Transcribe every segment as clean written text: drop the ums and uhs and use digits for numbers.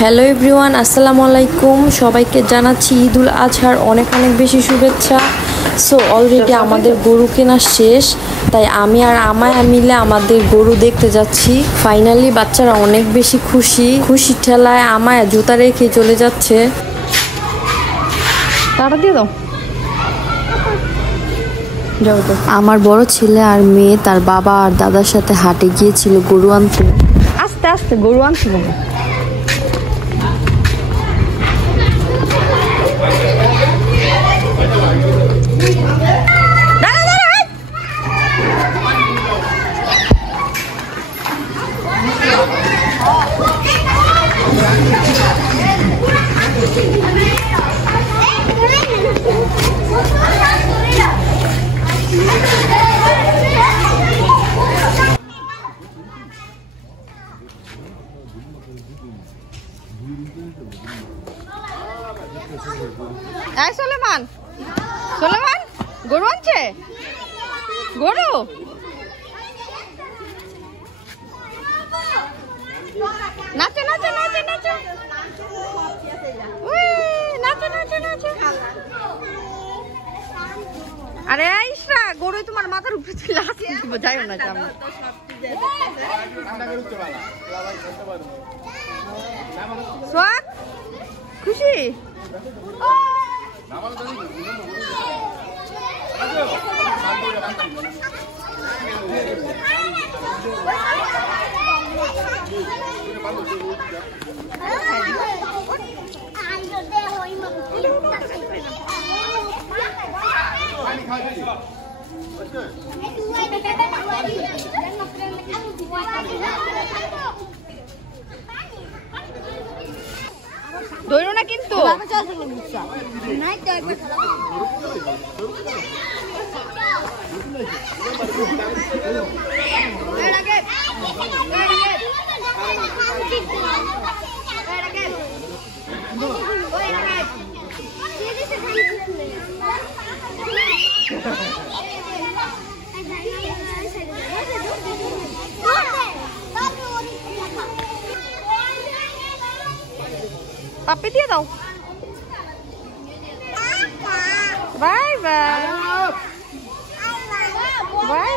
Hello everyone, আসসালামু আলাইকুম। সবাইকে জানাচ্ছি ঈদুল আজহার অনেক অনেক বেশি শুভেচ্ছা। সো অলরেডি আমাদের গরু কেনা শেষ, তাই আমি আর আমায়া মিলে আমাদের গরু দেখতে যাচ্ছি। ফাইনালি বাচ্চারা অনেক বেশি খুশি ঠেলায় আমায়া জুতা রেখে চলে যাচ্ছে। তাড়া দিয়ে দাও। আমার বড় ছেলে আর মেয়ে তার বাবা আর দাদার সাথে হাটে গিয়েছিল গরু আনতে। আস্তে আস্তে গরু আনতে বলো। সোলেমান গরু আনছে। গরু নাচে নাচে নাচে নাচে নাচে নাচে নাচে। আরে আইসরা গরু তোমার মাথার উপরে ছিল, যাইও না জামা। সোয়াক খুশি। ধরো না কিন্তু পাপি দিয়ে দাও। বাই বাই বাই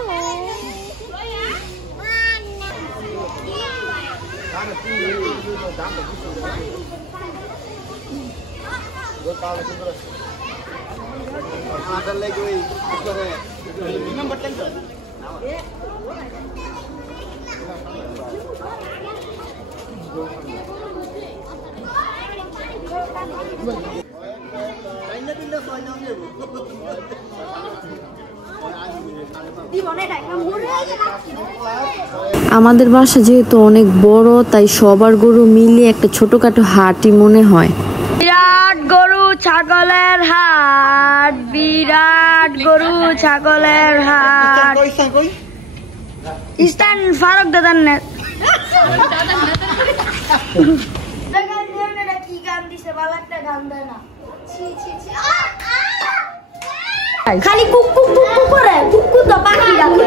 আমাদের বাসা যেহেতু অনেক বড়, তাই সবার গরু মিলিয়ে একটা ছোটখাটো হাটই মনে হয়। বিরাট গরু ছাগলের হাট, বিরাট গরু ছাগলের হাট। ইস্টান ফারুক দাদার নেট কি গান দিছে, ভালো একটা গান দেয় না। খালি কুক কুক কুক করে কুক কুক তো পাখি রাখে।